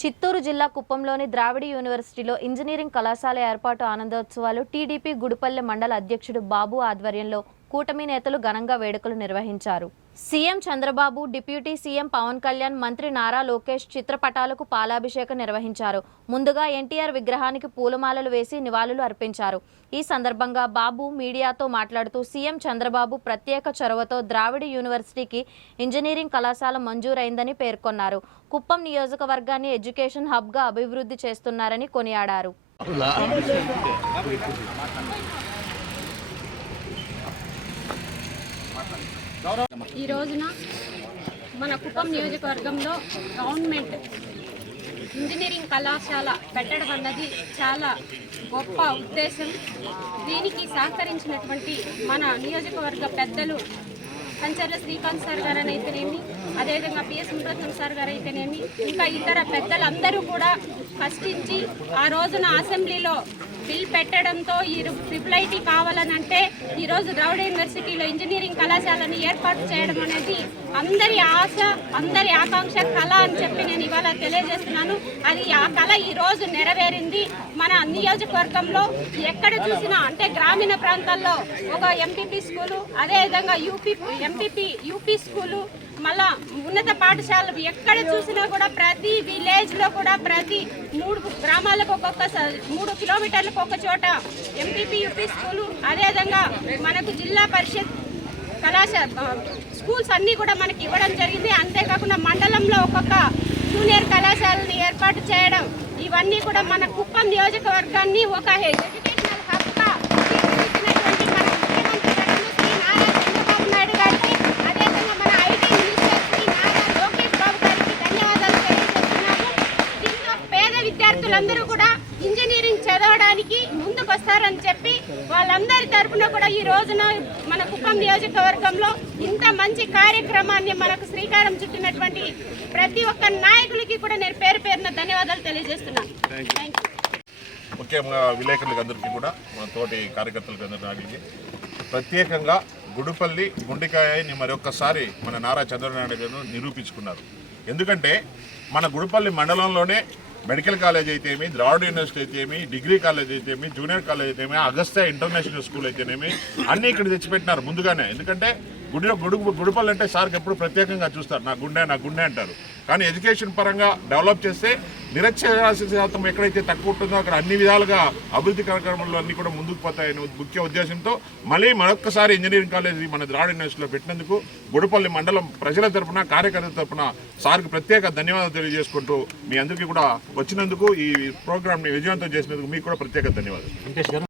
చిత్తూరు జిల్లా కుప్పంలోని ద్రావిడ యూనివర్సిటీలో ఇంజనీరింగ్ కళాశాల ఏర్పాటు ఆనందోత్సవాలు టీడీపీ గుడిపల్లె మండల అధ్యక్షుడు బాబు ఆధ్వర్యంలో కూటమి నేతలు ఘనంగా వేడుకలు నిర్వహించారు. CM Chandrababu, deputy CM Pawan Kalyan, మంత్రి నారా లోకేష్ చిత్రపటాలకు పాలాభిషేకం నిర్వహించారు. ముందుగా ఎన్టీఆర్ విగ్రహానికి పూలమాలలు వేసి నివాళులు అర్పించారు. ఈ సందర్భంగా బాబు మీడియాతో మాట్లాడుతూ సీఎం చంద్రబాబు ప్రత్యేక చొరవతో ద్రావిడ యూనివర్సిటీకి ఇంజనీరింగ్ కళాశాల మంజూరైందని పేర్కొన్నారు. కుప్పం నియోజకవర్గాన్ని ఎడ్యుకేషన్ హబ్గా అభివృద్ధి చేస్తున్నారని కొనియాడారు. ఈ రోజున మన కుప్పం నియోజకవర్గంలో గవర్నమెంట్ ఇంజనీరింగ్ కళాశాల పెట్టడం అన్నది చాలా గొప్ప ఉద్దేశం. దీనికి సహకరించినటువంటి మన నియోజకవర్గ పెద్దలు కంచర్ల శ్రీకాంత్ సార్ గారు అయితేనేమి, అదేవిధంగా పిఎస్ మురత్నం సార్ గారు అయితేనేమి, ఇంకా ఇతర పెద్దలందరూ కూడా కష్టించి ఆ రోజున అసెంబ్లీలో బిల్ పెట్టడంతో ఈ ట్రిపుల్ ఐటీ కావాలనంటే ఈరోజు ద్రావిడ యూనివర్సిటీలో ఇంజనీరింగ్ కళాశాలను ఏర్పాటు చేయడం అనేది అందరి ఆశ, అందరి ఆకాంక్ష, కళ అని చెప్పి నేను ఇవాళ తెలియజేస్తున్నాను. అది ఆ కళ ఈరోజు నెరవేరింది. మన నియోజకవర్గంలో ఎక్కడ చూసినా అంటే గ్రామీణ ప్రాంతాల్లో ఒక ఎంపీపీ స్కూలు, అదేవిధంగా యూపీ స్కూలు, మళ్ళా ఉన్నత పాఠశాలలు ఎక్కడ చూసినా కూడా ప్రతి విలేజ్లో కూడా ప్రతి 3 గ్రామాలకు 3 కిలోమీటర్లకు ఒక చోట ఎంపీపీ యూపీ స్కూలు, అదేవిధంగా మనకు జిల్లా పరిషత్ కళాశాల స్కూల్స్ అన్నీ కూడా మనకి ఇవ్వడం జరిగింది. అంతేకాకుండా మండలంలో ఒక్కొక్క జూనియర్ కళాశాలని ఏర్పాటు చేయడం, ఇవన్నీ కూడా మన కుప్పం నియోజకవర్గాన్ని ఒక ఎడ్యుకేషనల్ హబ్గా తీర్చిదిద్దినటువంటి మన ముఖ్యమంత్రి శ్రీ నారా చంద్రబాబు నాయుడు గారికి, అదేవిధంగా మన ఐటీ మినిస్టర్ శ్రీ నారా లోకేష్ బాబు గారికి ధన్యవాదాలు తెలియజేస్తున్నాను. దీంతో పేద విద్యార్థులందరూ కూడా ఇంజనీరింగ్ చదవడానికి ముందుకు వస్తారని చెప్పి వాళ్ళందరి తరఫున కూడా ఈ రోజున మన కుప్పం నియోజకవర్గంలో ఇంత మంచి కార్యక్రమాన్ని మనకు శ్రీకారం చుట్టినటువంటి ప్రతి ఒక్క నాయకులకి కూడా నేను పేరు పేరున ధన్యవాదాలు తెలియజేస్తున్నాను. ముఖ్యంగా విలేకరులకు అందరికీ కూడా, మన తోటి కార్యకర్తలకు అందరి నాయకులకి ప్రత్యేకంగా గుడిపల్లి గుండెకాయని మరొకసారి మన నారా చంద్రబాబు నాయుడు గారు నిరూపించుకున్నారు. ఎందుకంటే మన గుడిపల్లి మండలంలోనే మెడికల్ కాలేజ్ అయితేమి, ద్రావిడ యూనివర్సిటీ అయితేమి, డిగ్రీ కాలేజ్ అయితేమి, జూనియర్ కాలేజ్ అయితేమి, అగస్త్య ఇంటర్నేషనల్ స్కూల్ అయితేనేమి అన్నీ ఇక్కడ తెచ్చిపెట్టినారు ముందుగానే. ఎందుకంటే గుడిపల్లి అంటే సార్కి ఎప్పుడు ప్రత్యేకంగా చూస్తారు, నా గుండె అంటారు. కానీ ఎడ్యుకేషన్ పరంగా డెవలప్ చేస్తే నిరక్షరాస్యత శాతం ఎక్కడైతే తక్కువ ఉంటుందో అక్కడ అన్ని విధాలుగా అభివృద్ధి కార్యక్రమాల్లో అన్నీ కూడా ముందుకు పోతాయని ముఖ్య ఉద్దేశంతో మళ్ళీ మరొక్కసారి ఇంజనీరింగ్ కాలేజీ మన ద్రావిడ యూనివర్సిటీలో పెట్టినందుకు గుడిపల్లి మండలం ప్రజల తరఫున, కార్యకర్తల తరఫున సార్కి ప్రత్యేక ధన్యవాదాలు తెలియజేసుకుంటూ మీ అందరికీ కూడా వచ్చినందుకు, ఈ ప్రోగ్రామ్ని విజయవంతం చేసినందుకు మీకు కూడా ప్రత్యేక ధన్యవాదాలు.